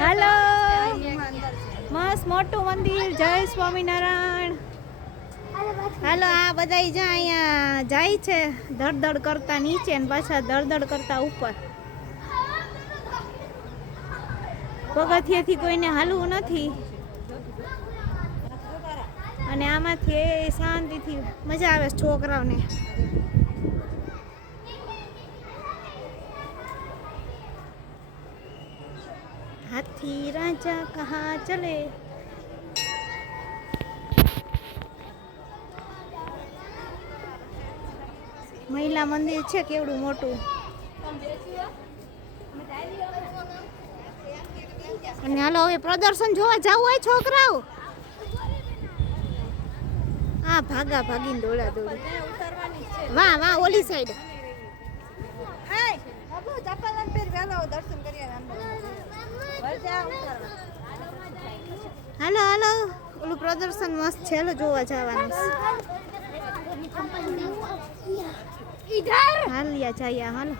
હાલો મસ્ત મોટું મંદિર. જય સ્વામિનારાયણ. હાલો આ બધા જ્યાં અહીંયા જાય છે ધડધડ કરતા નીચે ને પાછા ધડધડ કરતા ઉપર. પગથિયેથી કોઈને હાલવું નથી અને આમાંથી શાંતિથી મજા આવે છોકરાઓને. હાથી રાજા કહા ચલે. મહિલા મંદિર છે કેવડું મોટું. અને હાલો હવે પ્રદર્શન જોવા જવું હોય છોકરાઓ. હા ભાગા ભાગીને દોડા દોડી. વાહ વાહ ઓલી સાઈડ. હાલો હાલો ઓલું પ્રદર્શન મસ્ત છે. હાલો જોવા જવાનું. હાલ યા જઈએ હાલો.